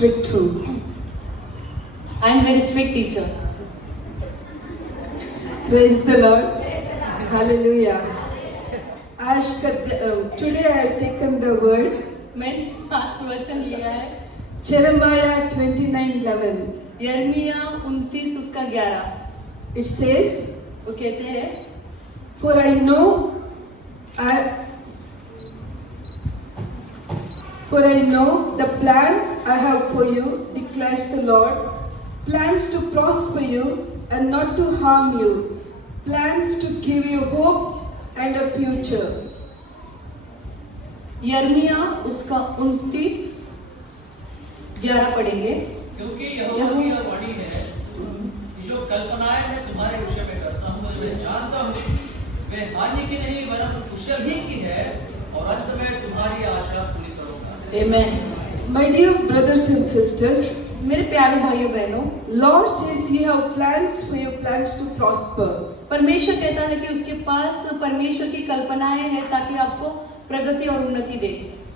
strict too. I am very strict teacher. Praise the Lord. Hallelujah. Today I have taken the word मैं आज वचन लिया है Jeremiah 29:11. यिर्मयाह 29 उसका 11. It says, वो कहते हैं For I know the plans I have for you, declares the Lord, plans to prosper you and not to harm you, plans to give you hope and a future. यिर्मयाह उसका 29 11 पढ़ेंगे. क्योंकि यहोवा की यह वाणी है कि जो कल्पनाएं मैं तुम्हारे विषय में करता हूँ मैं जानता हूँ वे हानि की नहीं वरन कुशल ही की है और अंत में तुम्हारी आशा पूरी करूंगा. Amen. My dear brothers and sisters, मेरे प्यारे भाइयों बहनों, Lord says He have plans for you, plans to prosper. परमेश्वर कहता है कि उसके पास परमेश्वर की कल्पनाएं हैं ताकि आपको प्रगति और उन्नति दे.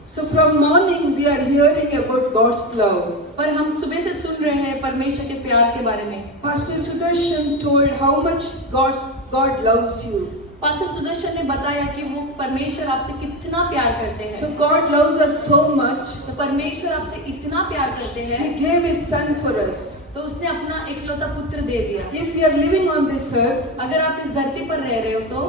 So from morning we are hearing about God's love. पर हम सुबह से सुन रहे हैं परमेश्वर के प्यार के बारे में. Pastor Sudarshan told how much God loves you. Pastor Sudarshan ने बताया कि वो परमेश्वर आपसे कितना प्यार करते हैं. So God loves us so much. तो परमेश्वर आपसे इतना प्यार करते हैं. He gave His Son for us. तो उसने अपना इकलौता पुत्र दे दिया. If we are living on this earth, अगर आप इस धरती पर रह रहे हो तो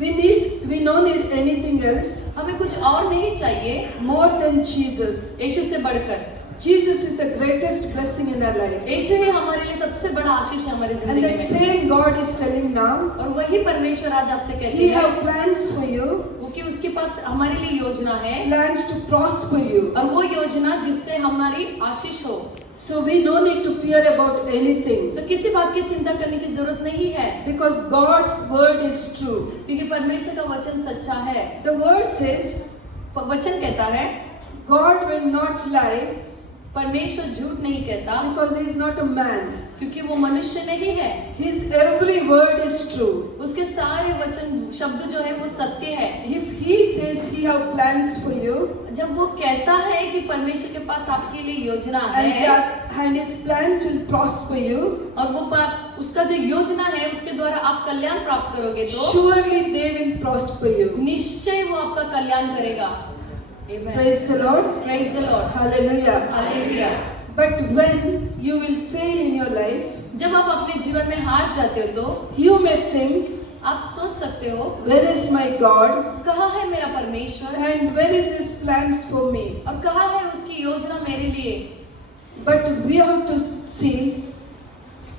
we don't need anything else हमें कुछ और नहीं चाहिए more than Jesus. यीशु से बढ़कर. Jesus is the greatest blessing in our life. यीशु ही हमारे लिए सबसे बड़ा आशीष है हमारी And जिंदगी that में. same God is telling now, और वही परमेश्वर आज आपसे कहते He हैं have plans for you, वो कि उसके पास हमारे लिए योजना है plans to prosper you. और वो योजना जिससे हमारी आशीष हो. So we don't need to fear about anything तो किसी बात की चिंता करने की जरूरत नहीं है because God's word is true. क्योंकि परमेश्वर का वचन सच्चा है. The word says वचन कहता है God will not lie परमेश्वर झूठ नहीं कहता because He is not a man. क्योंकि वो मनुष्य नहीं है. His every word is true. उसके सारे वचन शब्द जो है वो सत्य है. If He says He have plans for you जब वो कहता है कि परमेश्वर के पास आपके लिए योजना and है and His plans will prosper you, और वो उसका जो योजना है उसके द्वारा आप कल्याण प्राप्त करोगे तो surely they will prosper you. निश्चय वो आपका कल्याण करेगा. Amen. Praise the Lord. Praise the Lord. Hallelujah. Hallelujah. But when you will fail in your life, जब आप अपने जीवन में हार जाते हो तो you may think, आप सोच सकते हो where is my God कहाँ है मेरा परमेश्वर and where is His plans for me? और कहाँ है उसकी योजना मेरे लिए. But we have to see,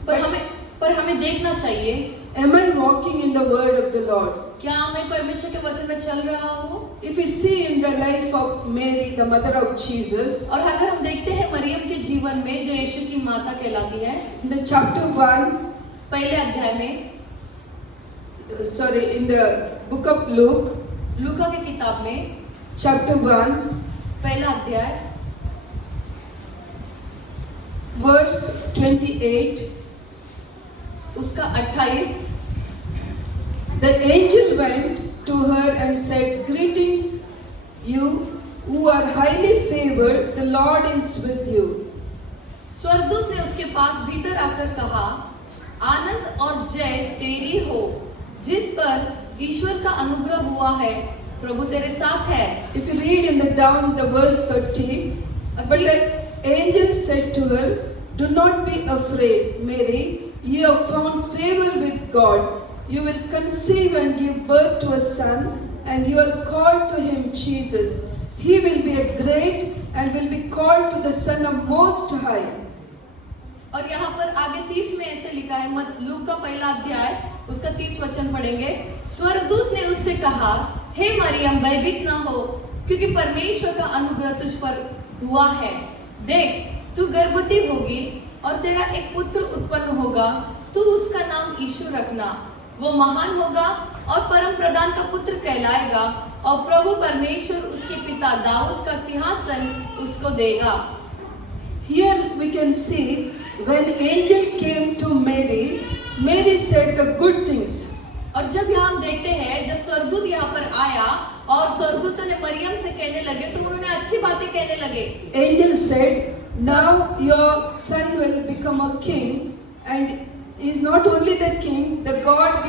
पर हमें देखना चाहिए am I walking in the word of the Lord? क्या मैं परमेश्वर के वचन में चल रहा हूँ. If we see in the life of Mary, the mother of Jesus, और अगर हम देखते हैं मरियम के जीवन में जो यीशु की माता कहलाती है in the chapter 1, पहले अध्याय में in the book of Luke, लूका की किताब में chapter 1, पहला अध्याय verse 28, उसका 28. the angel went to her and said, Greetings, you who are highly favored, the Lord is with you. स्वर्गदूत ने उसके पास भीतर आकर कहा, आनंद और जय तेरी हो जिस पर ईश्वर का अनुग्रह हुआ है, प्रभु तेरे साथ है. If you read in the verse 30, but the angel said to her, Do not be afraid, Mary, you have found favor with God. You will conceive and give birth to a son, and you are called to him Jesus. He will be a great and will be called to the Son of Most High. और यहाँ पर आगे 30 में ऐसे लिखा है, लूका का पहला अध्याय उसका 30 वचन पढ़ेंगे. स्वर्गदूत ने उससे कहा, हे मरियम भयभीत न हो क्योंकि परमेश्वर का अनुग्रह तुझ पर हुआ है. देख तू गर्भवती होगी और तेरा एक पुत्र उत्पन्न होगा. तू उसका नाम यीशु रखना. वो महान होगा और परम प्रधान का पुत्र कहलाएगा और प्रभु परमेश्वर उसके पिता दाऊद का सिंहासन उसको देगा. Here we can see when angel came to Mary, Mary said the good things. और जब यहाँ हम देखते हैं जब स्वर्गदूत यहाँ पर आया और स्वर्गदूत ने मरियम से कहने लगे तो उन्होंने अच्छी बातें कहने लगे. Angel said, Now your son will become a king, and is not only the king, the God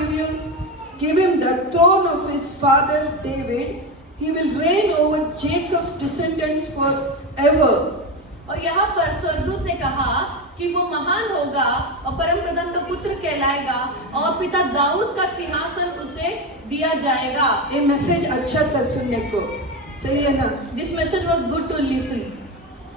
give him the throne of his father David. He will reign over Jacob's descendants forever. और यहाँ पर स्वर्गदूत ने कहा कि वो महान होगा और परम प्रधान का पुत्र कहलाएगा और पिता दाऊद का सिंहासन उसे दिया जाएगा. ये मैसेज अच्छा था सुनने को, सही है ना? This message was good to listen.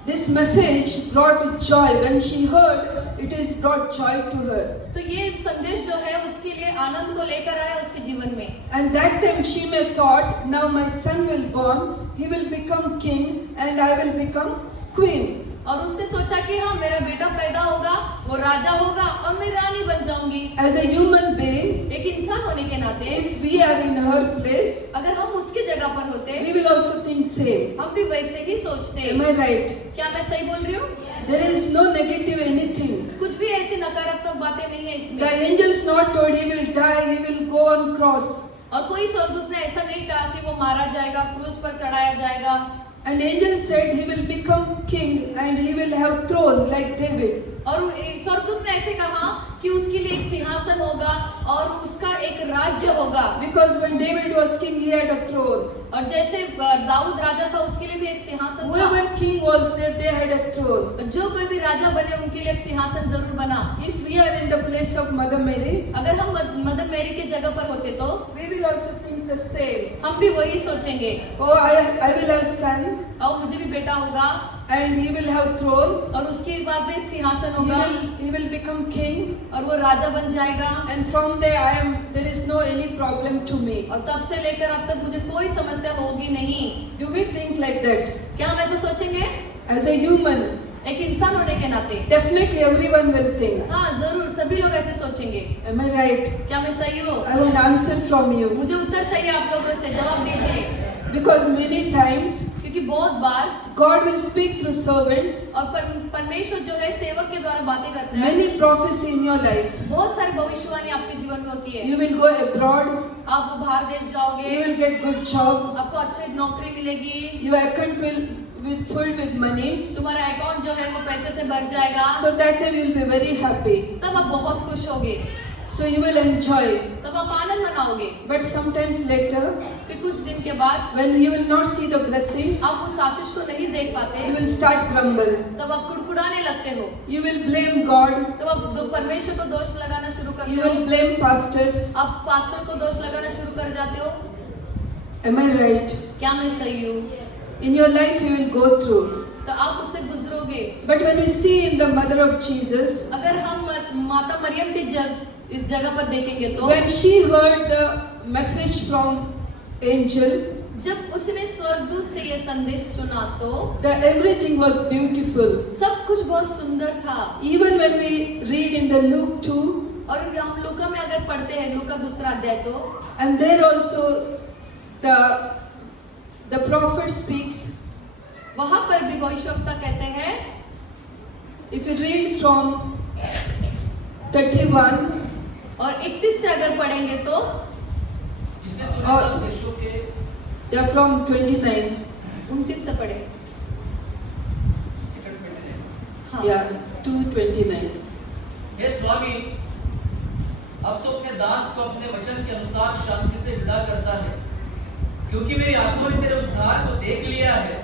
This message brought joy. When she heard, it is brought joy to her. तो ये संदेश जो है उसके लिए आनंद को लेकर आया उसके जीवन में. And that time she may thought, now my son will born, he will become king, and I will become queen. और उसने सोचा कि हाँ मेरा बेटा पैदा होगा, वो राजा होगा और मैं रानी बन जाऊंगी. As a human being, एक इंसान होने के नाते if we are in her place, अगर हम उसकी जगह पर होते we will also think same. हम भी वैसे ही सोचते. Am I right? क्या मैं सही बोल रही हूँ? There is no negative anything. कुछ भी ऐसी नकारात्मक बातें नहीं है The इसमें. angels not told he will die, he will go on cross. और कोई स्वर्गदूत ने ऐसा नहीं कहा कि वो मारा जाएगा, क्रूस पर चढ़ाया जाएगा. And angel said he will become king and he will have throne like David. और स्वर्गदूत ने ऐसे कहा कि उसके लिए एक सिंहासन होगा और उसका एक राज्य होगा. Because when David was king, he had a throne. और जैसे दाऊद राजा था उसके लिए भी एक सिंहासन था. Whoever king was, they had a throne. जो कोई भी राजा बने उनके लिए एक सिंहासन जरूर बना. If we are in the place of Mother Mary, अगर हम मदर मेरी की जगह पर होते तो we will also think the same. हम भी वही सोचेंगे. Oh, I will have son और मुझे भी बेटा होगा and he will have throne. और उसके पास भी एक सिंहासन He होगा he will become king. और वो राजा बन जाएगा. And from there is no any problem to me. और तब से लेकर अब तक मुझे कोई समस्या होगी नहीं. Do we think like that? क्या हम ऐसे सोचेंगे? As a human, एक इंसान होने के नाते definitely everyone will think. हाँ जरूर सभी लोग ऐसे सोचेंगे. Am I right? क्या मैं सही हूँ? I want answer from you. मुझे उत्तर चाहिए आप लोगों से. जवाब दीजिए. Because many times क्योंकि बहुत बार God will speak through servant. और परमेश्वर जो है सेवक के द्वारा बातें करता है. Many prophecy in your life. बहुत सारी भविष्यवाणी आपके जीवन में होती है. You will go abroad. आप बाहर देश जाओगे. You will get good job. आपको अच्छी नौकरी मिलेगी. Your account will full with money. तुम्हारा अकाउंट जो है वो पैसे से भर जाएगा. So that time you will be very happy. तब आप बहुत खुश होगे. So you will enjoy. तब आप आनंद मनाओगे. But sometimes later, फिर कुछ दिन के बाद when you will not see the blessings, आप उस आशीष को नहीं देख पाते. you will start grumble. तब आप कुड़कुड़ाने लगते हो. You will blame God. तब आप परमेश्वर को दोष लगाना शुरू करते You हो. will blame pastors. आप पास्टर को दोष लगाना शुरू कर जाते हो. Am I right? क्या मैं सही हूँ? In your life you will go through. तो आप उससे गुजरोगे. But when we see in the mother of Jesus, अगर हम माता मरियम के इस जगह पर देखेंगे तो when she heard the message from angel, जब उसने स्वर्गदूत से ये संदेश सुना तो everything was beautiful. सब कुछ बहुत सुंदर था. Even when we read in the Luke 2, और हम लूका में अगर पढ़ते हैं लूका 2 अध्याय तो and there also the prophet speaks. वहां पर भी भविष्यवक्ता कहते हैं. If you read from 31 और 31 से अगर पढ़ेंगे तो जिसे तूने और- सब देशों के yeah, from 29, 29 से पढ़े. सिकट में थे। हाँ. yeah, 2:29. हे स्वामी, अब तो अपने दास को अपने वचन के अनुसार शांति से विदा करता है, क्योंकि मेरी आत्मा ने तेरे उद्धार को देख लिया है,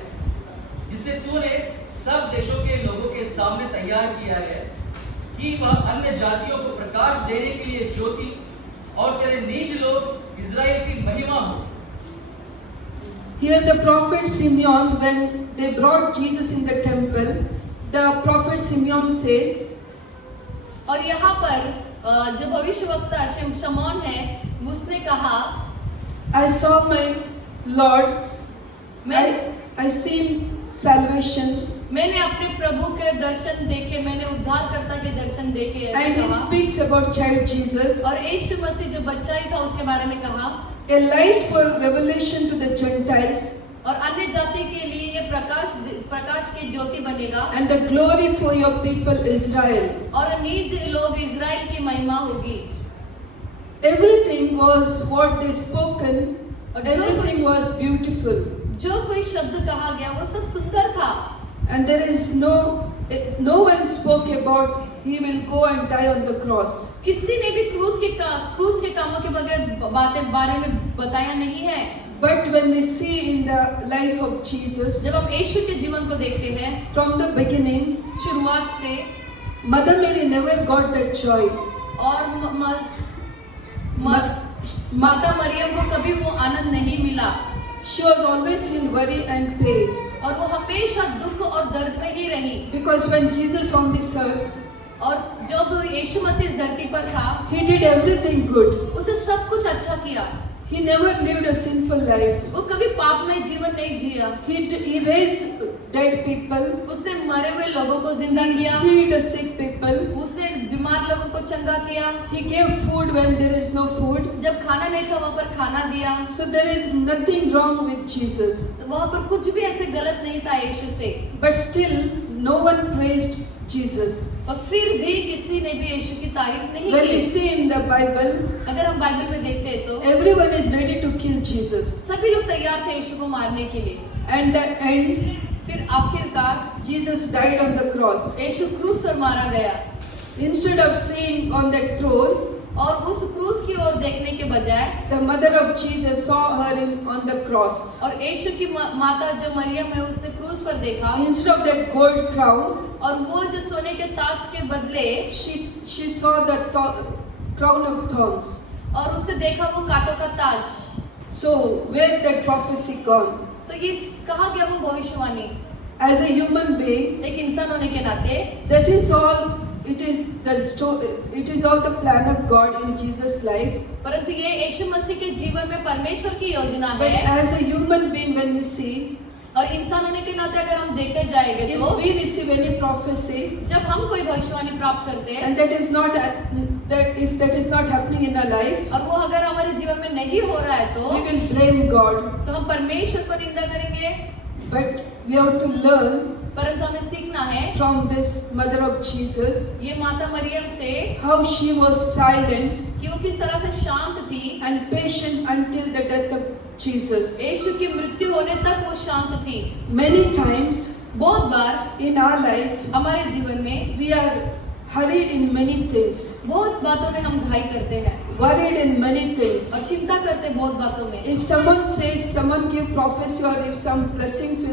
जिसे तूने सब देशों के लोगों के सामने तैयार किया है, कि वह अन्य जातियों को प्रकाश देने के लिए ज्योति और तेरे निज लोग इज़राइल की महिमा हो. Here the prophet Simeon, when they brought Jesus in the temple, the prophet Simeon says, और यहाँ पर जो भविष्यवक्ता शमौन है उसने कहा I saw my Lord, I seen salvation. मैंने अपने प्रभु के दर्शन देखे. मैंने उद्धारकर्ता के दर्शन देखे. ऐसे And he कहा. speaks about child Jesus, और यीशु मसीह जो बच्चा ही था उसके बारे में कहा. a light for revelation to the Gentiles और अन्य जाति के लिए ये प्रकाश की ज्योति बनेगा. and the glory for your people Israel. और निज लोग इज़राइल की महिमा होगी. Everything was what they spoken, और everything was beautiful. जो कोई शब्द कहा गया वो सब सुंदर था. And there is no No one spoke about he will go and die on the cross. किसी ने भी क्रूस के कामों के बगैर बातें बारे में बताया नहीं है। But when we see in the life of Jesus, जब हम यीशु के जीवन को देखते हैं, from the beginning, शुरुआत से, Mother Mary never got that joy. और माता मरियम को कभी वो आनंद नहीं मिला। She was always in worry and pain. और वो हमेशा दुख और दर्द में ही रही। Because when Jesus on this earth, और जब यीशु मसीह इस धरती पर था, he did everything good. उसे सब कुछ अच्छा किया। He never lived a sinful life. वो कभी पापमय जीवन नहीं जिया। He raised dead people. उसने मरे हुए लोगों को जिंदा किया। He healed the sick people. उसने बीमार लोगों को चंगा किया। He gave food when there is no food. जब खाना नहीं था वहाँ पर खाना दिया। So there is nothing wrong with Jesus. तो वहाँ पर कुछ भी ऐसे गलत नहीं था यीशु से। But still, no one praised Jesus. और फिर भी किसी ने भी यीशु की तारीफ नहीं When we की। see in the Bible, अगर हम बाइबल में देखते हैं तो everyone is ready to kill Jesus. सभी लोग तैयार थे यीशु को मारने के लिए। And the end, फिर आखिरकार Jesus died on the cross. यीशु क्रूस पर मारा गया। Instead of seeing on that throne, और उस क्रूस की ओर देखने के बजाय the mother of Jesus saw her on the cross. और यीशु की माता जो मरियम है उसने क्रूस पर देखा। Instead of that gold crown, और वो जो सोने के ताज के बदले she saw the crown of thorns. और उसने देखा वो कांटों का ताज। So where that prophecy gone? तो ये कहा गया वो भविष्यवाणी। As a human being, एक इंसान होने के नाते that is all. It is all the plan of God in Jesus' life. परंतु ये यीशु मसीह के जीवन में परमेश्वर की योजना But है। as a human being, when we see, और इंसान होने के नाते अगर हम देखे जाएंगे if तो we receive any prophecy, जब हम कोई भविष्यवाणी प्राप्त करते हैं and if that is not happening in our life, और वो अगर हमारे जीवन में नहीं हो रहा है तो we will blame God. तो हम परमेश्वर को निंदा करेंगे। But we have to learn परंतु हमें सीखना है from this mother of Jesus ये माता मरियम से how she was silent कि वो किस तरह से शांत थी and patient until the death of Jesus. यीशु की मृत्यु होने तक वो शांत थी। Many times बहुत बार in our life, हमारे जीवन में we are hurried in many things, बहुत बातों में हम घाई करते हैं worried in many things. और चिंता करते हैं बहुत बातों में। If someone give prophecy, or if some blessings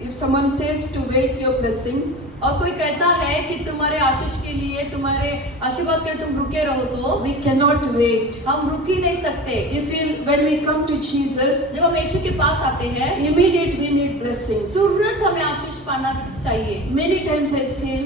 if someone says to wait your blessings, और कोई कहता है कि तुम्हारे आशीष के लिए, तुम्हारे आशीर्वाद के लिए तुम रुके रहो तो we cannot wait. हम रुक ही नहीं सकते। When we come to Jesus, जब हम यीशु के पास आते हैं immediately we need blessings. तुरंत हमें आशीष पाना चाहिए। Many times I see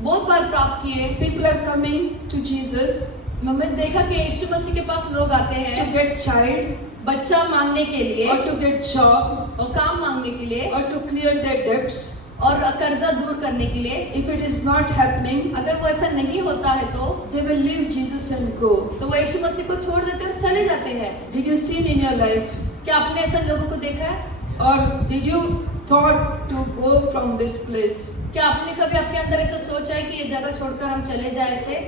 बहुत बार प्राप्त किए people are coming to Jesus हमने देखा कि यीशु मसीह के पास लोग आते to हैं get child, बच्चा मांगने के लिए or to get job, और काम मांगने के लिए or to clear their debts. और कर्जा दूर करने के लिए। If it is not happening, अगर वो ऐसा नहीं होता है तो they will leave Jesus and go. वो यीशु मसीह को छोड़ देते हैं और चले जाते हैं। Did you see in your life, क्या आपने ऐसे लोगों को देखा है? or did you thought to go from this place? क्या आपने कभी अपने अंदर ऐसा सोचा है कि ये जगह छोड़कर हम चले जाए ऐसे?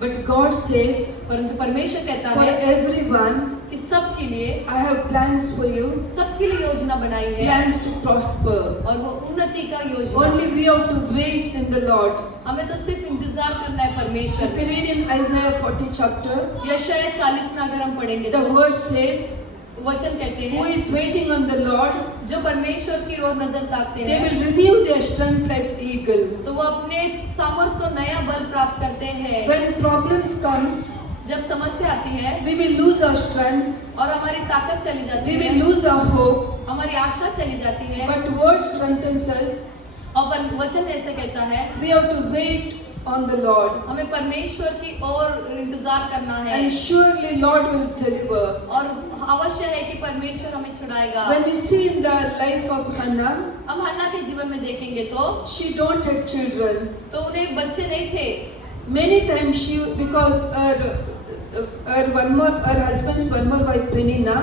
But God says, परंतु परमेश्वर कहता for है everyone, कि सबके लिए, I have plans for you, सबके लिए योजना बनाई है plans to prosper. और वो उन्नति का योजना। Only we have to wait in the Lord. हमें तो सिर्फ इंतजार करना है परमेश्वर If we read in Isaiah 40 chapter, यशायाह 40 में अगर हम पढ़ेंगे the तो word says, वचन कहते who हैं is waiting on the Lord, जो परमेश्वर की ओर नजर ताकते they हैं will renew their strength like eagle. तो वो अपने सामर्थ को नया बल प्राप्त करते हैं। When problems comes, जब समस्या आती है we will lose our strength, और हमारी ताकत चली जाती we है, will lose our hope, हमारी आशा चली जाती है, but word strengthens us. और वचन ऐसे कहता है We have to wait on the Lord, हमें परमेश्वर की ओर इंतजार करना है and surely Lord will deliver. और अवश्य है कि परमेश्वर हमें छुड़ाएगा। When we see in the life of Hannah, हम हन्ना के जीवन में देखेंगे तो she don't have children. उन्हें बच्चे नहीं थे। Many times because her husband's one more wife Penina,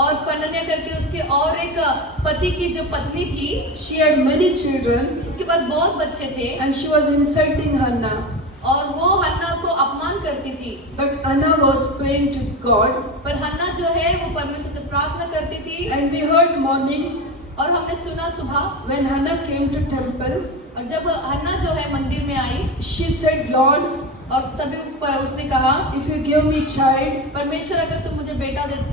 और पनन्या करके उसके और एक पति की जो पत्नी थी, she had many children, उसके पास बहुत बच्चे थे and she was insulting Hannah. और वो हन्ना को अपमान करती थी। But Hannah was praying to God, पर हन्ना जो है वो परमेश्वर से प्रार्थना करती थी। and we heard morning और हमने सुना सुबह when Hannah came to temple, और जब हन्ना जो है मंदिर में आई, she said, Lord, और तभी उसने कहा, if you give me child, परमेश्वर अगर तुम मुझे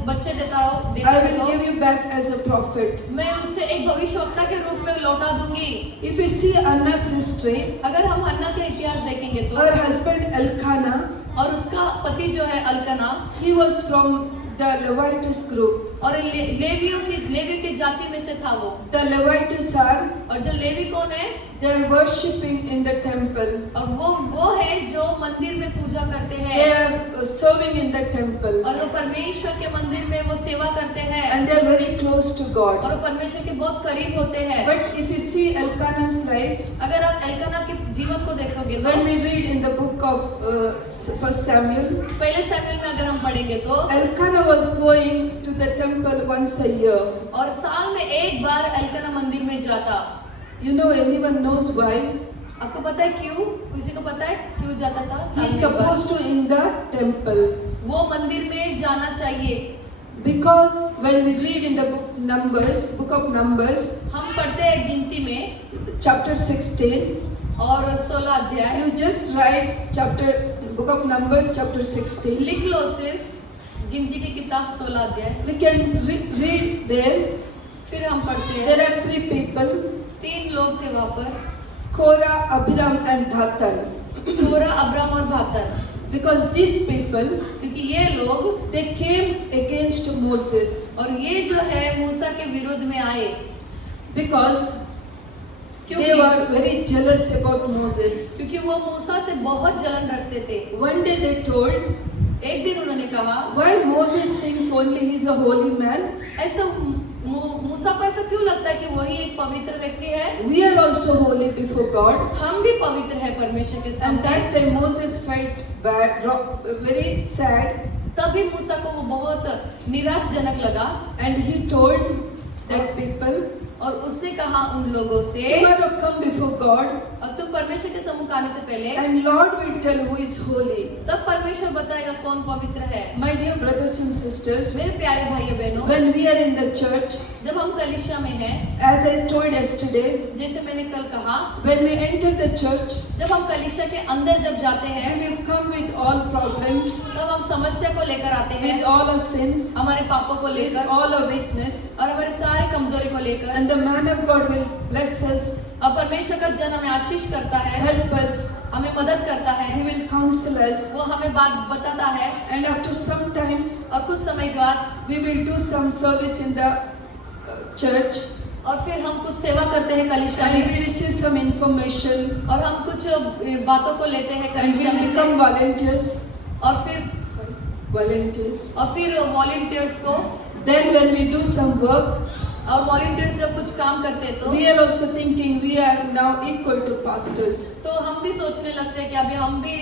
बच्चे देता I will हो, give you back as a prophet. मैं उससे एक भविष्यवक्ता के रूप में लौटा दूंगी। If you see Anna's history, अगर हम हन्ना का इतिहास देखेंगे तो, her husband Elkanah, और उसका पति जो है अल्कना, he was from the Levites group. और लेवियों की जाति में से था वो। The Levites are, और जो लेवी कौन है? they are worshipping in the temple. और वो है जो मंदिर में पूजा करते They हैं, are serving in the temple. और वो परमेश्वर के मंदिर में वो सेवा करते हैं, And they are very close to और God. वो परमेश्वर के बहुत करीब होते हैं। But if you see Elkanah's life, अगर आप एल्कना के जीवन को देखोगे तो, when we read in the book of 1 Samuel, पहले सैमुएल में अगर हम पढ़ेंगे तो, Elkanah was going to the temple once a year. और साल में एक बार एल्कना मंदिर में जाता। You know, anyone knows why? आपको पता है क्यों? किसी को पता है क्यों जाता था? साल He's में एक बार। supposed to in the temple. वो मंदिर में जाना चाहिए, Because when we read in the book of Numbers, हम पढ़ते हैं गिनती में chapter 16, और 16 अध्याय, you just write book of Numbers, chapter 16. लिख लो सिर्फ गिनती की किताब 16 अध्याय। We can read there. फिर हम पढ़ते There हैं, are 3 people, 3 लोग थे वहाँ पर, Korah, Abiram and Dathan. Korah, Abiram और भातर। Because these people, क्योंकि ये लोग, they came against Moses. और ये जो है मूसा के विरोध में आए, Because they क्योंकि were very jealous about Moses. क्योंकि वो मूसा से बहुत जलन रखते थे। One day they told, एक दिन उन्होंने कहा, why Moses thinks only he's a holy man? ऐसा मूसा को ऐसा क्यों लगता है कि वही एक पवित्र व्यक्ति है? We are also holy before God. हम भी पवित्र हैं परमेश्वर के And सामने। that time Moses felt bad, very sad, तभी मूसा को वो बहुत निराशजनक लगा, and he told that people, और उसने कहा उन लोगों से, tomorrow come before God, और तुम परमेश्वर के सम्मुख आने से पहले, and Lord will tell who is holy. तब परमेश्वर बताएगा कौन पवित्र है। My dear brothers and sisters, मेरे प्यारे भाइयों बहनों, when we are in the church, जब हम कलीसिया में हैं, as I told yesterday, जैसे मैंने कल कहा, when we enter the church, जब हम कलीसिया के अंदर जब जाते हैं, we will come with all problems, तब हम समस्या को लेकर आते हैं, with all our sins, हमारे पापों को with लेकर all our weakness, और हमारे सारे कमजोरी को लेकर, and the man of God will bless us, और परमेश्वर का जन हमें आशीष करता है, help us, हमें मदद करता he है, will counsel us, वो हमें बात बताता है, and after some times और कुछ समय के बाद, we will do some service in the church, और फिर हम कुछ सेवा करते हैं कलीसिया and में, we receive some information, और हम कुछ बातों को लेते हैं and we कलीसिया में से, become volunteers, और फिर वॉलंटियर्स को, then when we do some work, और वॉलंटियर्स जब कुछ काम करते हैं तो, we are also thinking we are now equal to pastors. तो हम भी सोचने लगते हैं कि अभी हम भी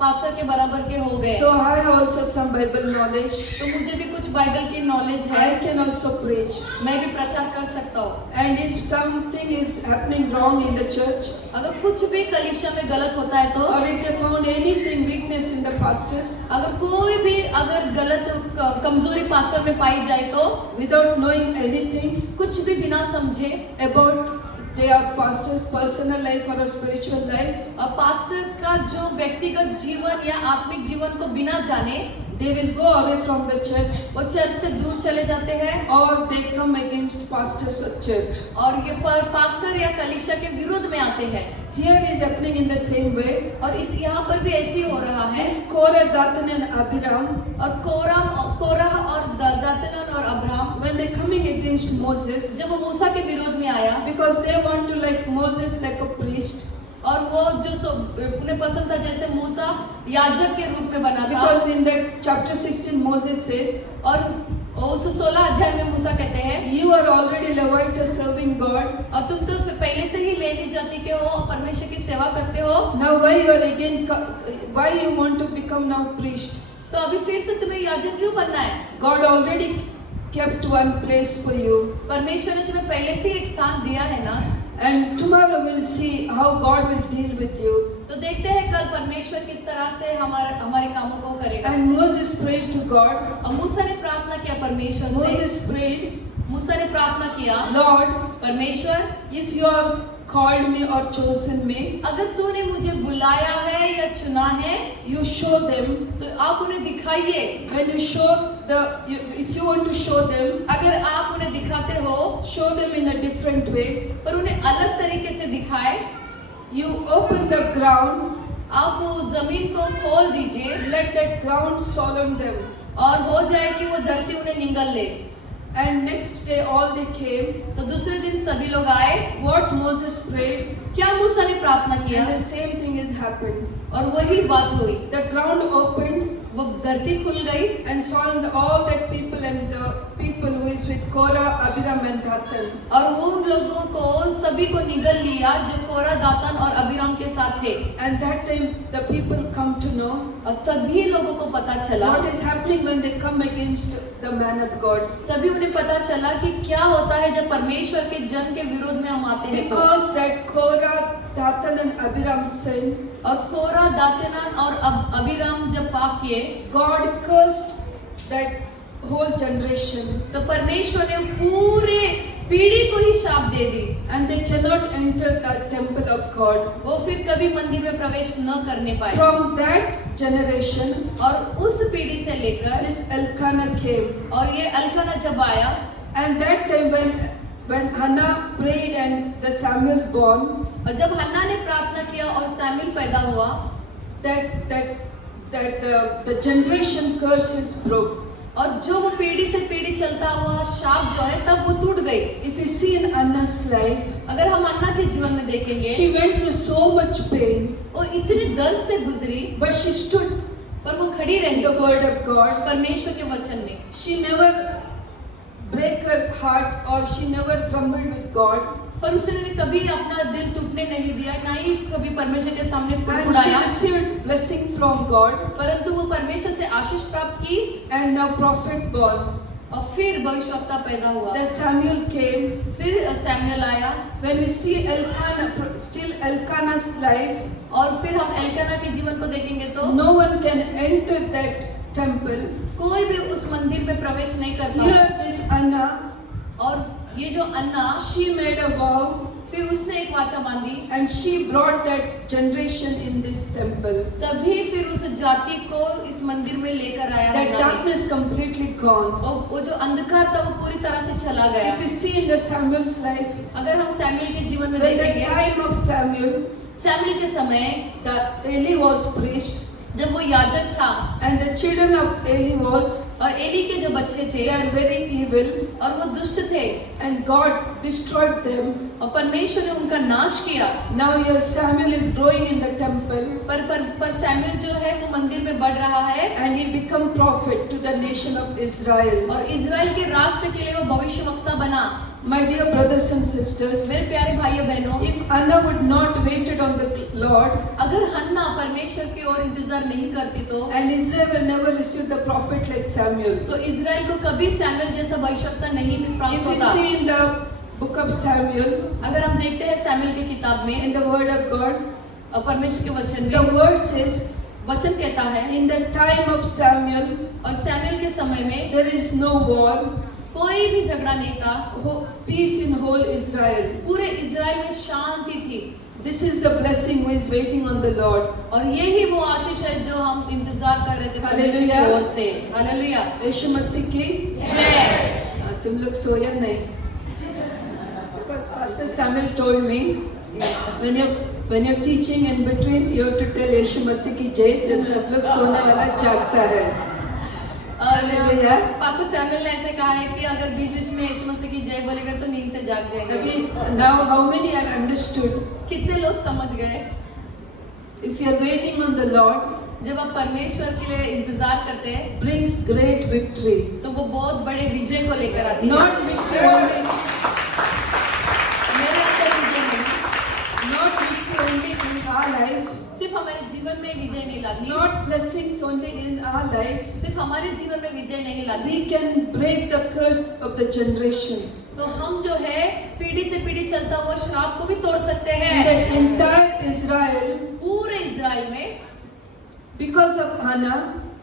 पास्टर के बराबर के हो गए, So I have also some Bible knowledge. तो मुझे भी कुछ बाइबल की नॉलेज है, I can also preach. मैं भी प्रचार कर सकता हूँ। And if something is happening wrong in the church, अगर कुछ भी कलीसिया में गलत होता है तो, or if they found anything weakness in the pastors, अगर कोई भी अगर गलत कमजोरी पास्टर में पाई जाए तो, without knowing anything कुछ भी बिना समझे about their pastor's personal life or a spiritual life, और पास्टर का जो व्यक्तिगत जीवन या आत्मिक जीवन को बिना जाने, they will go away from the church, वो चर्च से दूर चले जाते हैं, or they come against pastors of church. और ये पास्टर या कलीसिया के विरोध में आते हैं। Here is happening in the same way. और इस यहाँ पर भी ऐसे ही हो रहा है। This Korah, Dathan and Abiram, और कोरह और दातन और Abram, when they coming against Moses, जब वो मूसा के विरोध में आया, because they want to like Moses like a priest, और वो जो उन्हें पसंद था जैसे मूसा याजक के रूप में बना था, because in that chapter 16 Moses says, और उस 16 अध्याय में मूसा कहते हैं, you are already Levite serving God, और तुम तो पहले से ही लेवी जाति के हो, परमेश्वर की सेवा करते हो, now why you are again, why you want to become now priest? तो अभी फिर से तुम्हें याजक क्यों बनना है? God already kept one place for you, परमेश्वर ने तुम्हें पहले से ही एक स्थान दिया है ना, and tomorrow we'll see how God will deal with you. तो देखते हैं कल परमेश्वर किस तरह से हमारे कामों को करेगा। And Moses prayed to God. और मूसा ने प्रार्थना किया परमेश्वर से, Moses prayed, मूसा ने प्रार्थना किया, Lord, परमेश्वर, if you have called me or chosen me, अगर तूने मुझे बुलाया है या चुना है you show them. तो आप उन्हें दिखाइए। When you show if you want to show them, अगर आप उन्हें दिखाते हो show them in a different way. पर उन्हें अलग तरीके से दिखाए, You open the ground, आप वो जमीन को खोल दीजिए let that ground swallow them. और हो जाए कि वो धरती उन्हें निगल ले। And next day all they came. तो दूसरे दिन सभी लोग आए। What Moses prayed, क्या मूसा ने प्रार्थना किया and the same thing has happened. और वही बात हुई। The ground opened, वो धरती खुल गई and swallowed all that people and the people who is with Korah, Abiram and Dathan. और वो उन लोगों को सभी को निगल लिया जो कोरा, दातन और अबीराम के साथ थे। And that time the people come to know और तभी लोगों को पता चला, what is happening when they come against the man of God. तभी उन्हें पता चला कि क्या होता है जब परमेश्वर के जन के विरोध में हम आते हैं तो। Because that Korah, Dathan and Abiram sinned, और कोरा, दातन और अबीराम जब पाप किए God cursed that whole generation. तो परमेश्वर ने पूरे पीढ़ी को ही शाप दे दी। And they cannot enter the temple of God. वो फिर कभी मंदिर में प्रवेश न करने पाए। From that generation, और उस पीढ़ी से लेकर this Elkanah came. और ये अल्काना जब आया, And that time when Hannah prayed and the Samuel born, और जब हन्ना ने प्रार्थना किया और सैमुएल पैदा हुआ, the generation curses broke. और जो वो पीढ़ी से पीढ़ी चलता हुआ शाप जो है तब वो टूट गई। If you see in Anna's life, अगर हम अन्ना के जीवन में देखेंगे, she went through so much pain, वो इतने दर्द से गुजरी, but she stood पर वो खड़ी in रही the word of God. परमेश्वर के वचन में। She never break her heart or she never grumbled with God. पर उसने कभी अपना दिल टूटने नहीं दिया, ना ही कभी परमेश्वर के सामने And she फुड़फुड़ाया, received blessing from God. परंतु वो परमेश्वर से आशीष प्राप्त की And now prophet born. और फिर भविष्यवक्ता पैदा हुआ। The Samuel came. फिर सैमुएल आया When we see Elkanah, still Elkanah's life, और फिर हम एल्काना के जीवन को देखेंगे तो no one can enter that temple. कोई भी उस मंदिर में प्रवेश नहीं कर Here पाया। this Anna, और ये जो अन्ना, she made a vow फिर उसने एक वाचा बांधी, and she brought that generation in this temple. तभी फिर उस जाति को इस मंदिर में लेकर आया That हन्ना ने। darkness completely gone. और वो जो अंधकार था वो पूरी तरह से चला गया। If we see in the Samuel's life, अगर हम सैमुएल के जीवन में when the देखेंगे, time of Samuel, सैमुएल के समय the Eli was priest, जब वो याजक था and the children of Eli was, और एली के जो बच्चे थे they are very evil, और वो दुष्ट थे and God destroyed them. और परमेश्वर ने उनका नाश किया। Now your Samuel is growing in the temple, पर सैमुएल जो है वो मंदिर में बढ़ रहा है and he become prophet to the nation of Israel. और इजराइल के राष्ट्र के लिए वो भविष्यवक्ता बना। My dear brothers and sisters, मेरे प्यारे भाइयों बहनों, if Anna would not waited on the Lord, अगर हन्ना परमेश्वर की ओर इंतजार नहीं करती तो and Israel will never receive the prophet like Samuel. तो इजराइल को कभी सैमुएल जैसा भविष्यवक्ता नहीं भी प्राप्त If we होता। see in the book of Samuel, अगर हम देखते हैं सैमुएल की किताब में in the word of God, और परमेश्वर के वचन the में word says, वचन कहता है, in the time of Samuel, और सैमुएल के समय में there is no war, कोई भी झगड़ा नहीं था, peace in whole Israel. पूरे इजराइल में शांति थी। This is the blessing who is waiting on the Lord. और यही वो आशीष है जो हम इंतजार कर रहे थे परमेश्वर की हालेलुया। ओर से। हालेलुया, यीशु मसीह की जय। तुम लोग सोया नहीं? Because Pastor Samuel told me, when you're teaching in between, you have to tell यीशु मसीह की जय, जब सब लोग सोने वाला जागता है। और हालेलुया। पास्टर सैमुएल ने ऐसे कहा है कि अगर बीच बीच में यीशु मसीह की जय बोलेगा तो नींद से जाग जाएंगे। अभी now how many are understood? कितने लोग समझ गए? If you are waiting on the Lord, जब आप परमेश्वर के लिए इंतजार करते हैं brings great victory. तो वो बहुत बड़े विजय को लेकर आती है। Not victory only, मेरे अंदर विजय नहीं, not victory only in our life, सिर्फ हमारे जीवन में विजय नहीं लाती, not blessings only in our life. सिर्फ हमारे जीवन में विजय नहीं लाती, We can break the curse of the generation. तो हम जो है पीढ़ी से पीढ़ी चलता हुआ श्राप को भी तोड़ सकते In हैं। the entire Israel, पूरे इजराइल में because of Hannah,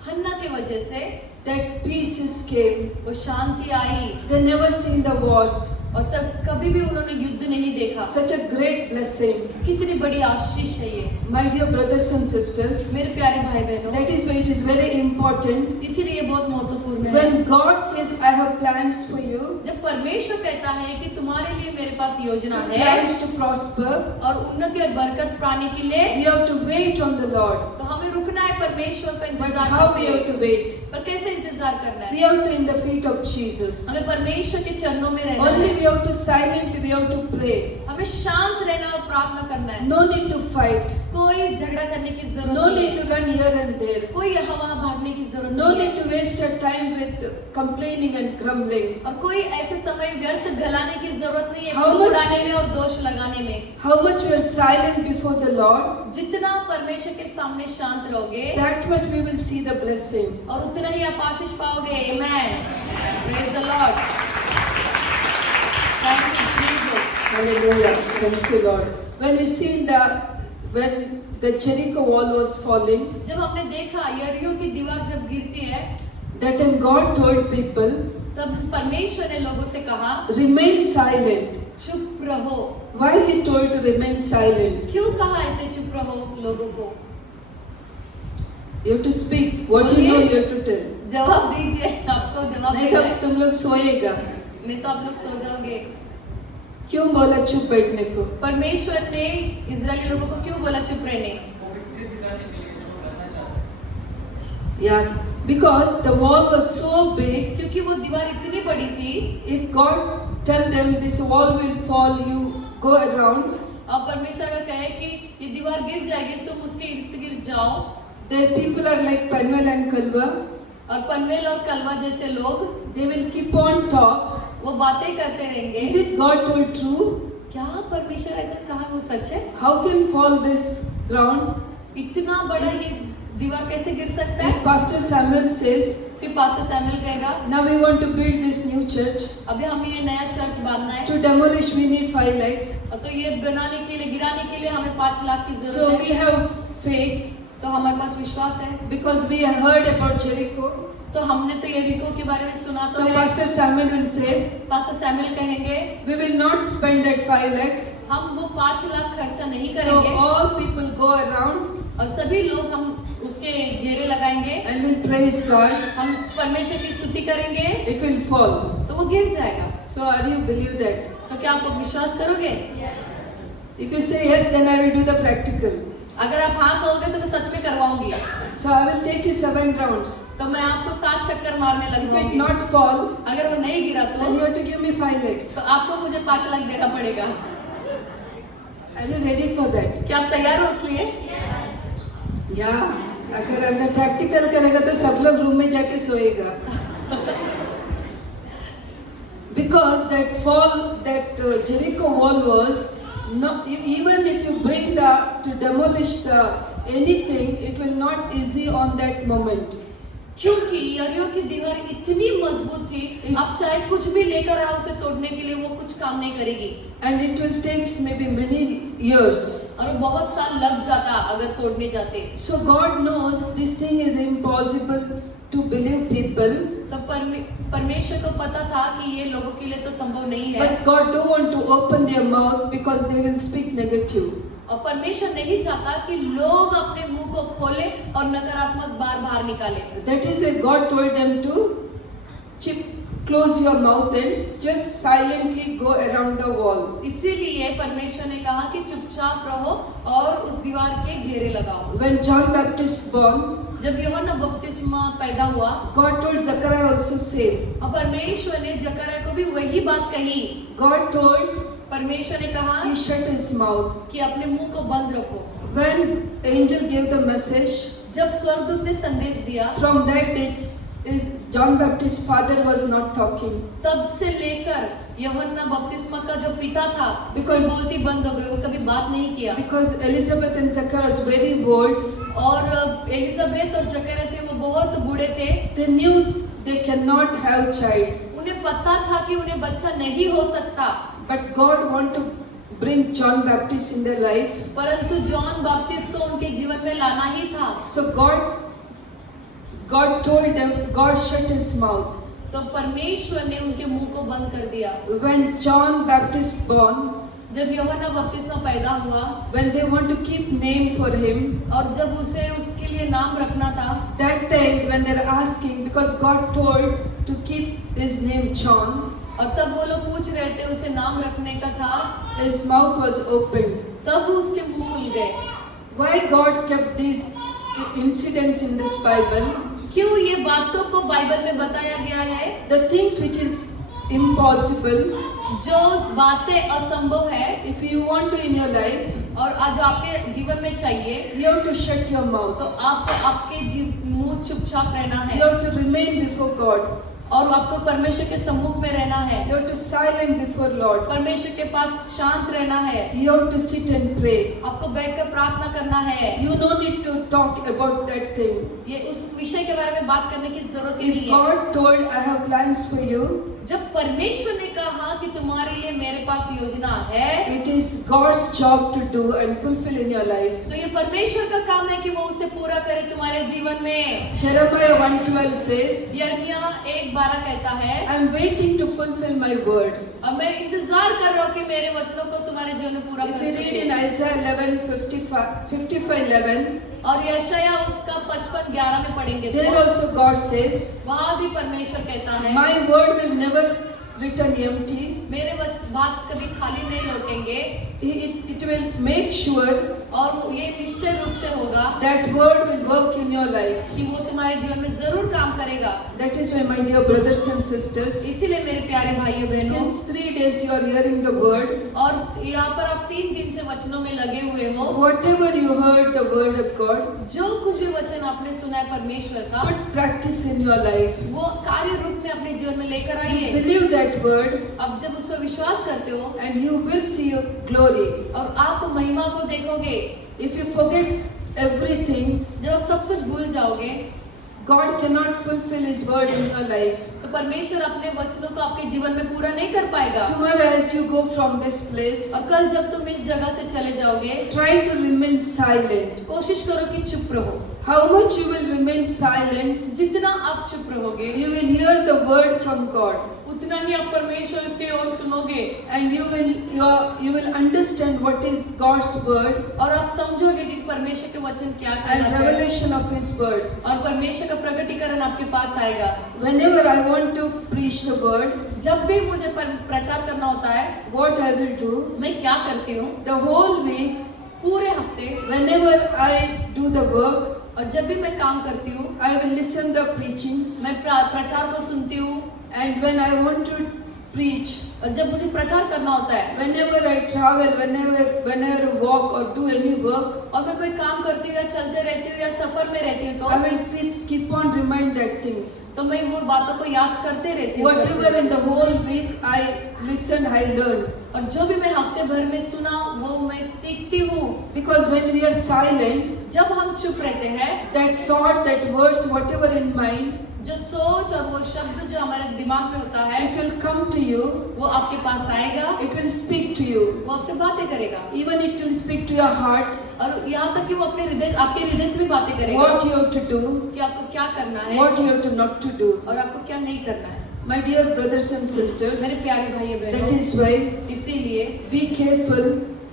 हन्ना की वजह से that peace came. वो शांति आई, They never seen the wars. और तब कभी भी उन्होंने युद्ध नहीं देखा। Such a great blessing. कितनी बड़ी आशीष है ये। My dear brothers and sisters, मेरे प्यारे भाई बहनों, that is why it is very important. इसीलिए बहुत महत्वपूर्ण है। When God says, I have plans for you, जब परमेश्वर कहता है कि तुम्हारे लिए मेरे पास योजना है plans to prosper, और उन्नति और बरकत पाने के लिए, we have to wait on the Lord. तो हमें रुकना है, परमेश्वर का But इंतजार how we करते have हैं। to wait? पर कैसे इंतजार करना We है? have to in the feet of Jesus. हमें परमेश्वर के चरणों में रहना Only है। we have to silently, we have to pray. हमें शांत रहना और प्रार्थना करना है। No need to fight. कोई झगड़ा करने की जरूरत No नहीं need है। to run here and there. कोई यहाँ वहाँ भागने की जरूरत No नहीं need है। to waste your time with complaining and grumbling. और कोई ऐसे समय व्यर्थ गलाने की जरूरत नहीं है, How much- उड़ाने में और दोष लगाने में। How much we are silent before the Lord, जितना परमेश्वर के सामने शांत रहोगे, that much we will see the blessing. और उतना ही आप आशीष पाओगे। Amen. Praise the Lord. Thank you, Jesus. Hallelujah. Thank you, Lord. When the Jericho wall was falling, जब हमने देखा यरीहो की दीवार जब गिरती है, that time God told people, तब परमेश्वर ने लोगों से कहा, remain silent. चुप रहो। Why he told to remain silent? क्यों कहा ऐसे चुप रहो लोगों को? You have to speak. What you know, you have to tell. जवाब दीजिए, आपको जवाब नहीं देना तो है। तुम लोग सोएगा. नहीं तो आप लोग सो जाओगे। क्यों बोला चुप बैठने को? परमेश्वर ने इजरायली लोगों को क्यों बोला चुप रहने? Yeah, because the wall was so big. क्योंकि वो दीवार इतनी बड़ी थी। If God tell them this wall will fall, you go around. और परमेश्वर अगर कहे कि ये दीवार गिर जाएगी, तुम उसके इर्द गिर्द जाओ। The people are like Panwell and Kalwa. और पनवेल और कलवा जैसे लोग, They will keep on talk. वो बातें करते रहेंगे। Is it God told true? क्या परमेश्वर ऐसा कहा वो सच है? How can fall this ground? इतना बड़ा ये दीवार कैसे गिर सकता है? And Pastor Samuel says, फिर पास्टर सैमुअल कहेगा, now we want to build this new church. अभी हमें ये नया चर्च बांधना है, To demolish we need 5 lakhs. और तो ये बनाने के लिए, गिराने के लिए हमें 5 लाख की So जरूरत we है। have faith तो हमारे पास विश्वास है, because we have heard about Jericho. तो हमने तो यरीको के बारे में सुना तो So है। Pastor Samuel will say, pastor Samuel कहेंगे, we will not spend that 5 lakhs. हम वो 5 लाख खर्चा नहीं So करेंगे, all people go around और सभी लोग हम उसके घेरे लगाएंगे, and will praise God. हम उस परमेश्वर की स्तुति करेंगे, It will fall. तो वो गिर जाएगा। So are you believe that? तो क्या आप विश्वास करोगे? If you say yes, then I will do the practical. अगर आप हाँ कहोगे तो मैं सच में करवाऊंगी। So I will take you 7 rounds. तो मैं आपको 7 चक्कर मारने If it लगवाऊंगी। not fall, अगर वो नहीं गिरा then you तो have to give me 5 lakhs. आपको मुझे 5 लाख देना पड़ेगा। Are you ready for that? क्या आप तैयार हो उसलिए? Yeah. अगर अंदर प्रैक्टिकल करेगा तो सब लोग रूम में जाके सोएगा. Because that fall, that Jericho wall was not, even if you bring to demolish anything, it will not easy on that moment. क्योंकि यरीहो की दीवार इतनी मजबूत थी, आप चाहे कुछ भी लेकर आओ उसे तोड़ने के लिए वो कुछ काम नहीं करेगी, And it will take maybe many years. और वो बहुत साल लग जाता अगर तोड़ने जाते। So God knows this thing is impossible to believe people. तो परमेश्वर को पता था कि ये लोगों के लिए तो संभव नहीं है, But God don't want to open their mouth because they will speak negative. और परमेश्वर नहीं चाहता कि लोग अपने मुंह को खोले और नकारात्मक बाहर निकाले। That is why God told them to close your mouth and just silently go around the wall. इसीलिए परमेश्वर ने कहा कि चुपचाप रहो और उस दीवार के घेरे लगाओ। When John Baptist born, जब यूहन्ना बपतिस्मा पैदा हुआ, God told Zechariah also same. और परमेश्वर ने जकरिया को भी वही बात कही। God told, परमेश्वर ने कहा he shut his mouth. कि अपने मुंह को बंद रखो। When angel gave the message, जब स्वर्गदूत ने संदेश दिया, from that day is John Baptist's father was not talking. तब से लेकर यूहन्ना बपतिस्मा का जो पिता था, Because- उसकी बोलती बंद हो गई, वो कभी बात नहीं किया। Because Elizabeth and Zechariah was very bold, और एलिजाबेथ और जकरिया थे वो बहुत बूढ़े थे, they knew they cannot have child. उन्हें पता था कि उन्हें बच्चा नहीं हो सकता, But God want to bring John Baptist in their life. परंतु जॉन बाप्टिस्ट को उनके जीवन में लाना ही था। So God God told them, God shut his mouth. तो परमेश्वर ने उनके मुंह को बंद कर दिया। When John Baptist born, जब यूहन्ना बपतिस्मा पैदा हुआ when they want to keep name for him, और जब उसे उसके लिए नाम रखना था, that time when they're asking, because God told to keep his name John, और तब वो लोग पूछ रहे थे उसे नाम रखने का था, his mouth was opened. तब उसके मुंह खुल गए। Why God kept these incidents in this Bible? क्यों ये बातों को बाइबल में बताया गया है? The things which is impossible, जो बातें असंभव है if you want to in your life, और आज आपके जीवन में चाहिए, you have to shut your mouth. तो आपको आपके मुंह चुपचाप रहना You है have to remain before God. और आपको परमेश्वर के सम्मुख में रहना है, You have to silent before Lord. परमेश्वर के पास शांत रहना है, You have to sit and pray. आपको बैठकर प्रार्थना करना है। You no need to talk about that thing. ये उस विषय के बारे में बात करने की जरूरत ही If नहीं है। God told, I have plans for you, जब परमेश्वर ने कहा कि तुम्हारे लिए मेरे पास योजना है, it is God's job to do and fulfill in your life. तो ये परमेश्वर का काम है कि वो उसे पूरा करे तुम्हारे जीवन में। Jeremiah 1:12 says, यिर्मयाह 1:12 कहता है, I am waiting to fulfill my word. अब मैं इंतजार कर रहा हूँ कि मेरे वचनों को तुम्हारे जीवन में पूरा If कर you read in सकूं। Isaiah 55:11, और यशायाह उसका 55:11 में पढ़ेंगे there तो also God says, वहाँ भी परमेश्वर कहता है, my word will never return empty. मेरे बात कभी खाली नहीं लौटेंगे, It will make sure और ये निश्चय रूप से होगा that word will work in your life. कि वो तुम्हारे जीवन में जरूर काम करेगा। That is why, my dear brothers and sisters, इसीलिए मेरे प्यारे भाइयों बहनों, since 3 days you are hearing the word, और यहाँ पर आप 3 दिन से वचनों में लगे हुए हो, whatever you heard the word of God, जो कुछ भी वचन आपने सुना है परमेश्वर का, put practice in your life. वो कार्य रूप में अपने जीवन में लेकर आइए। Believe that word अब जब उस पर विश्वास करते हो and you will see your glory. और आप महिमा को देखोगे, If you forget everything, जब आप सब कुछ भूल जाओगे, God cannot fulfill his word in your life. तो परमेश्वर अपने वचनों को आपके जीवन में पूरा नहीं कर पाएगा। Tomorrow as you go from this place, और कल जब तुम इस जगह से चले जाओगे, try to remain silent. कोशिश करो कि चुप रहो। How much you will remain silent, जितना आप चुप रहोगे, you will hear the word from God. उतना ही आप परमेश्वर के ओर सुनोगे And you will understand what is God's word और आप समझोगे कि परमेश्वर के वचन क्या and कहते हैं revelation of his word. और परमेश्वर का प्रकटीकरण आपके पास आएगा। Whenever I want to preach the word, जब भी मुझे प्रचार करना होता है, what I will do, मैं क्या करती हूँ, the whole week, पूरे हफ्ते, whenever I do the work, और जब भी मैं काम करती हूँ, I will listen the preachings, मैं प्रचार को सुनती हूँ, and when I want to preach, और जब मुझे प्रचार करना होता है, whenever I travel, whenever I walk or do any work, और मैं कोई काम करती हूँ या चलते रहती हूँ या सफर में रहती हूँ, I will keep on remind that things. तो मैं वो बातों को याद करते रहती हूँ। Whatever in the whole week I listen, I learn. और जो भी मैं हफ्ते भर में सुना वो मैं सीखती हूँ। Because when we are silent, जब हम चुप रहते हैं, that thought, that words, whatever in mind, जो सोच और वो शब्द जो हमारे दिमाग में होता है, it will come to you, वो आपके पास आएगा, it will speak to you. वो आपसे बातें करेगा, Even it will speak to your heart, और यहाँ तक कि वो अपने हृदय, आपके हृदय से भी बातें करेगा what you have to do, कि आपको क्या करना है what you have to not to do. और आपको क्या नहीं करना है। My dear brothers and sisters, मेरे प्यारे भाई that बहनों, is why इसीलिए be careful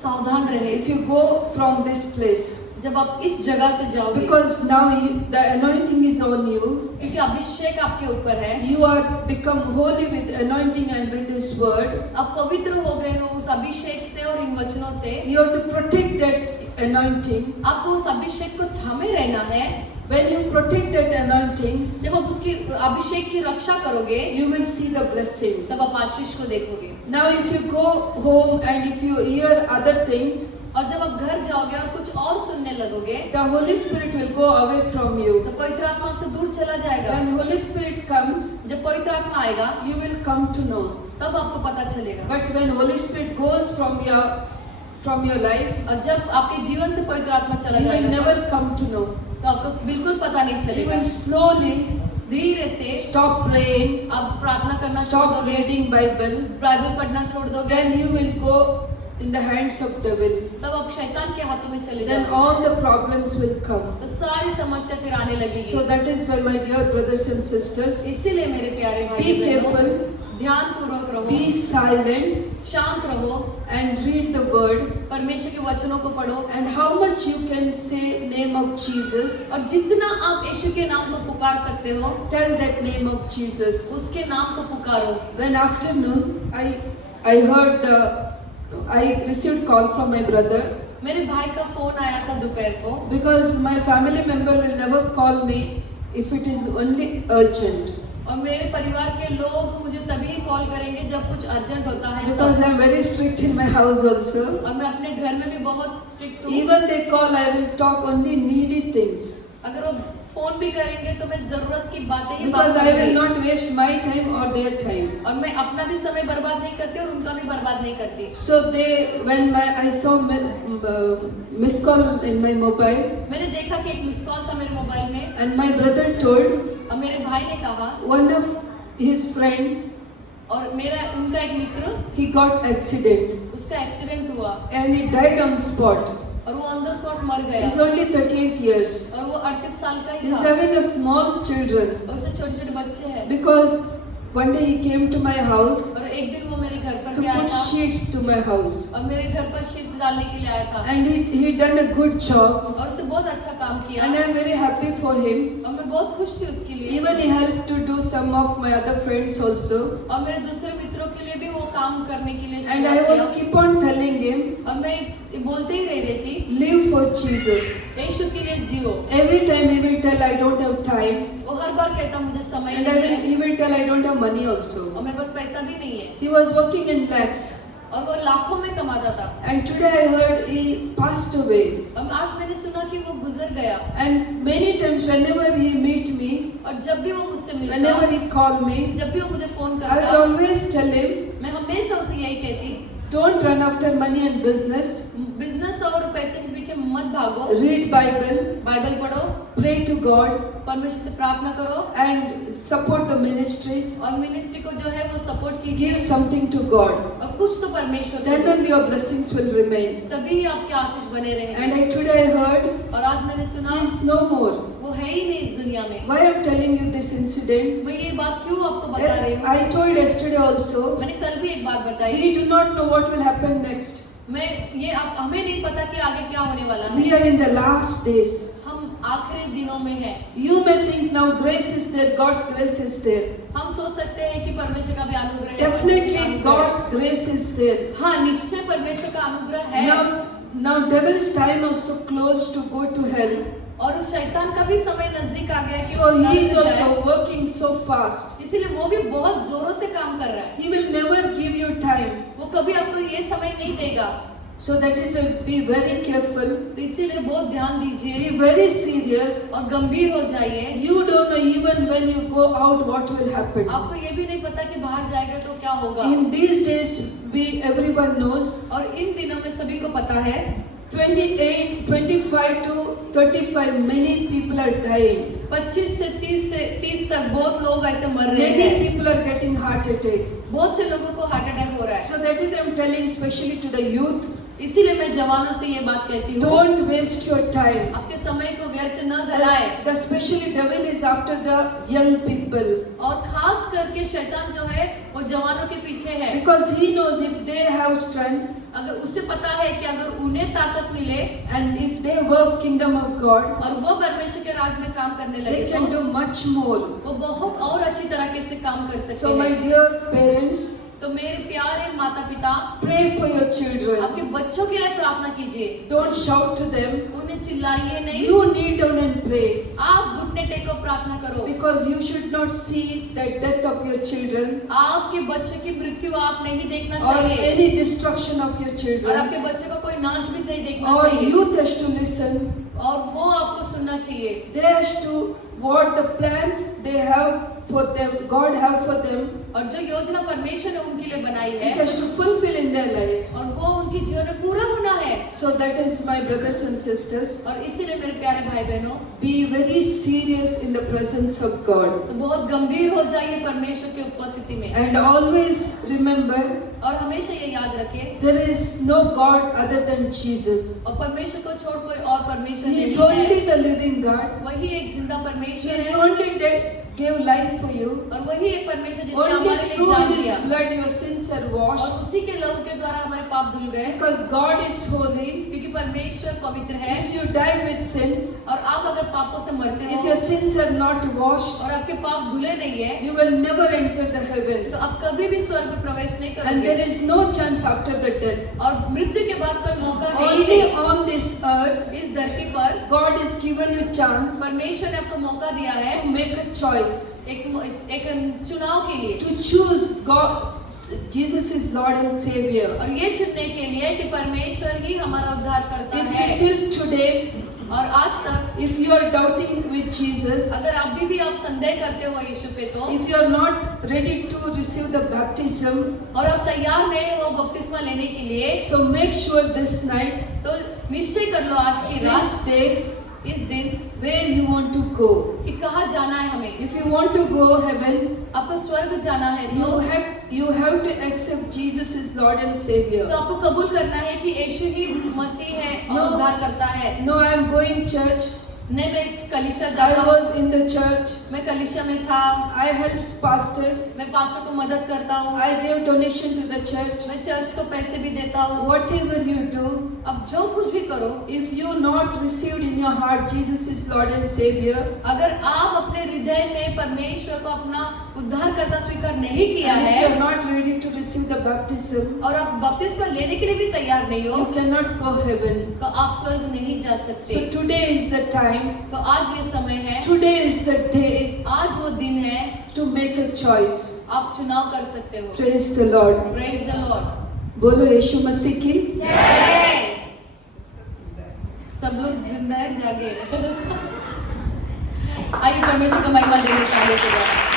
सावधान रहे if you go from this place. जब आप इस जगह से जाओगे, Because now the anointing is on you. क्योंकि अभिषेक आपके ऊपर है, You are become holy with anointing and with this word. आप पवित्र हो गए हो उस अभिषेक से और इन वचनों से। You have to protect that anointing. आपको उस अभिषेक को थामे रहना है। When you protect that anointing, जब आप उसकी अभिषेक की रक्षा करोगे, you will see the blessings. तब आप आशीष को देखोगे। Now if you go home and if you hear other things, और जब आप घर जाओगे और कुछ और सुनने लगोगे, the Holy Spirit will go away from you. तो पवित्र आत्मा आपसे दूर चला जाएगा। When Holy Spirit comes, जब पवित्र आत्मा आएगा, you will come to know. तब आपको पता चलेगा। But when Holy Spirit goes from your life, और जब आपके जीवन से पवित्र आत्मा चला you will जाएगा, never come to know. तो आपको बिल्कुल पता नहीं You चलेगा। will slowly धीरे से stop praying, आप प्रार्थना करना छोड़ stop दोगे, reading Bible. बाइबल पढ़ना छोड़ दोगे, Then you will go in the hands of devil, तब आप शैतान के हाथों में चले then जाओगे, all the problems will come. तो सारी समस्या फिर आने लगेगी। So that is why, my dear brothers and sisters, इसीलिए मेरे प्यारे भाई be बहनों, careful, ध्यान पूर्वक रहो, be silent, शांत रहो, and read the word. परमेश्वर के वचनों को पढ़ो, And how much you can say name of Jesus, और जितना आप यीशु के नाम को पुकार सकते हो, tell that name of Jesus. उसके नाम को पुकारो। When afternoon, I heard, I received call from my brother, मेरे भाई का फोन आया था दोपहर को, because my family member will never call me if it is only urgent. और मेरे परिवार के लोग मुझे तभी कॉल करेंगे जब कुछ अर्जेंट होता है, Because तब। I am very strict in my house also. और मैं अपने घर में भी बहुत स्ट्रिक्ट हूँ। Even they call, I will talk only needy things. अगर वो फोन भी करेंगे तो मैं जरूरत की बातें ही Because बात I will करूंगी। not waste my time or their time. और मैं अपना भी समय बर्बाद नहीं करती और उनका भी बर्बाद नहीं करती। So when I saw missed call in my mobile, मैंने देखा कि एक मिस कॉल था मेरे मोबाइल में, and my brother told और मेरे भाई ने कहा, one of his friend, और उनका एक मित्र, he got accident उसका एक्सीडेंट हुआ and he died on spot. और वो ऑन द स्पॉट मर गया। He's only 38 years. और वो 38 साल का ही He's था, having a small children. और उससे छोटे छोटे बच्चे हैं। Because one day he came to my house और एक दिन वो मेरे घर पर to भी आया put था, sheets to my house. और मेरे घर पर शीट्स डालने के लिए आया था, And he done a good job. और उसने बहुत अच्छा काम किया, And I'm very happy for him. और मैं बहुत खुश थी उसके लिए। Even he helped to do some of my other friends also. और मेरे दूसरे मित्रों के लिए भी वो काम करने के लिए And I शुरुआत was किया। keep on telling him, और मैं बोलते ही रह रही थी, live for Jesus. यीशु के लिए जियो। Every time he will tell, I don't have time. वो हर बार कहता मुझे समय And नहीं he है, will tell, I don't have money also. और मेरे पास पैसा भी नहीं है, He was working in lakhs. और वो लाखों में कमाता था। And today I heard he passed away. और आज मैंने सुना कि वो गुजर गया। And many times whenever he meet me, और जब भी वो मुझसे मिलता, whenever he call me, जब भी वो मुझे फोन I will करता, always tell him, मैं हमेशा उसे यही कहती, don't run after money and business. Business और पैसे के पीछे मत भागो, Read Bible, बाइबल पढ़ो, pray to God, परमेश्वर से प्रार्थना करो, and support the ministries. और मिनिस्ट्री को जो है वो सपोर्ट कीजिए, Give something to God. और कुछ तो परमेश्वर को Then दो, only your blessings will remain. तभी ही आपके आशीष बने रहेंगे। And today I heard और आज मैंने सुना he is no more. वो है ही नहीं इस दुनिया में। Why I'm telling you this incident? मैं ये बात क्यों आपको बता रही हूँ? I told yesterday also, मैंने कल भी एक बात बताई, we do not know what will happen next. हमें नहीं पता कि आगे क्या होने वाला है। We are in the last days. हम आखिरी दिनों में हैं। You may think now grace is there, God's grace is there. हम सोच सकते हैं कि परमेश्वर का भी अनुग्रह है, Definitely परमेश्वर का अनुग्रह God's है। grace is there. हाँ, निश्चय परमेश्वर का अनुग्रह है। Now devil's time also close to go to hell. और उस शैतान का भी समय नजदीक आ गया कि So वो he is नरक जाए। also working so fast. इसीलिए वो भी बहुत जोरों से काम कर रहा है। He will never give you time. वो कभी आपको ये समय नहीं देगा। So that is why be very careful. तो इसीलिए बहुत ध्यान दीजिए Be very serious. और गंभीर हो जाइए। You don't know even when you go out what will happen. आपको ये भी नहीं पता कि बाहर जाएगा तो क्या होगा। In these days, everyone knows. और इन दिनों में सभी को पता है 28, 25 to 35, many people are dying. 25 से 30 तक बहुत लोग ऐसे मर रहे Many हैं। people are getting heart attack. बहुत से लोगों को हार्ट अटैक हो रहा है। So that is I'm telling especially to the youth. इसीलिए मैं जवानों से ये बात कहती हूँ, Don't waste your time. आपके समय को व्यर्थ न गलाए। The especially devil is after the young people. और खास करके शैतान जो है वो जवानों के पीछे है, Because he knows if they have strength अगर उसे पता है कि अगर उन्हें ताकत मिले and if they work kingdom of God, और वो परमेश्वर के राज में काम करने they लगे can तो do much more. वो बहुत और अच्छी तरीके से काम कर सकते So my हैं। dear parents, तो मेरे प्यारे माता पिता, pray for your children. आपके बच्चों के लिए प्रार्थना कीजिए, Don't shout to them. उन्हें चिल्लाइए नहीं, You kneel down and pray. आप घुटने टेको प्रार्थना करो, Because you should not see the death of your children आपके बच्चे की मृत्यु आप नहीं देखना or चाहिए, any destruction of your और children. आपके बच्चे को कोई नाश भी नहीं देखना Or चाहिए, youth has to listen. और वो आपको सुनना चाहिए। They has to what the plans they have for them, God have for them, और जो योजना परमेश्वर ने उनके लिए बनाई it है has to fulfill in their life. और वो उनके जीवन में पूरा होना है। So that is my brothers and sisters. और इसीलिए मेरे प्यारे भाई बहनों, Be very serious in the presence of God. तो बहुत गंभीर हो जाइए परमेश्वर की उपस्थिति में And always remember, और हमेशा ये याद रखिए there is no God other than Jesus. और परमेश्वर को छोड़ कोई और परमेश्वर He is नहीं है। only the living God. वही एक जिंदा He परमेश्वर is है only that gave life for you. और वही एक परमेश्वर जिसने Only हमारे लिए through जान His दिया blood your sins are और washed. उसी के लहू के द्वारा हमारे पाप धुल गए Because God is holy. क्योंकि परमेश्वर पवित्र है। If you die with sins, और आप अगर पापों से मरते if हो your sins are not washed, और आपके पाप धुले नहीं है you will never enter the heaven. तो आप कभी भी स्वर्ग में प्रवेश नहीं And there करोगे is no chance after the death. और मृत्यु के बाद कोई मौका है ही Only नहीं। on this earth, इस धरती पर God has given you chance परमेश्वर ने आपको मौका दिया है to make a choice. एक चुनाव के लिए To choose God, Jesus is Lord and Savior. और ये चुनने के लिए कि परमेश्वर ही हमारा उद्धार करता If है। till today, और आज तक if you are doubting with Jesus, अगर अभी भी आप संदेह करते हो यीशु पे तो if you are not ready to receive the baptism, और आप तैयार नहीं हो बपतिस्मा लेने के लिए so make sure this night, तो निश्चय कर लो आज की this रात day, इस दिन where you want to go. कि कहाँ जाना है हमें। If you want to go heaven, आपको स्वर्ग जाना है you have to accept Jesus as Lord and Savior. तो आपको कबूल करना है कि यीशु ही मसीह है और No. उद्धार करता है। No, I am going church. नहीं मैं कलीसिया I जाता हूँ, was in the church. मैं कलीसिया में था, I helped pastors. मैं पास्टर को मदद करता हूँ, I gave donation to the church. मैं चर्च को पैसे भी देता हूँ। Whatever you do, अब जो कुछ भी करो, if you not received in your heart Jesus is Lord and Savior, अगर आप अपने हृदय में परमेश्वर को अपना उद्धार करता स्वीकार नहीं किया and if है you are not ready to receive the baptism, और आप बपतिस्मा लेने के लिए भी तैयार नहीं हो you cannot go heaven. तो आप स्वर्ग नहीं जा सकते। So today is the time, तो आज ये समय है, today is the day आज वो दिन है, to make a choice. आप चुनाव कर सकते हो। Praise the Lord. Praise the Lord. बोलो यीशु मसीह की। जय। सब लोग जिंदा है, जागे। आइए परमेश्वर का महिमा देने के लिए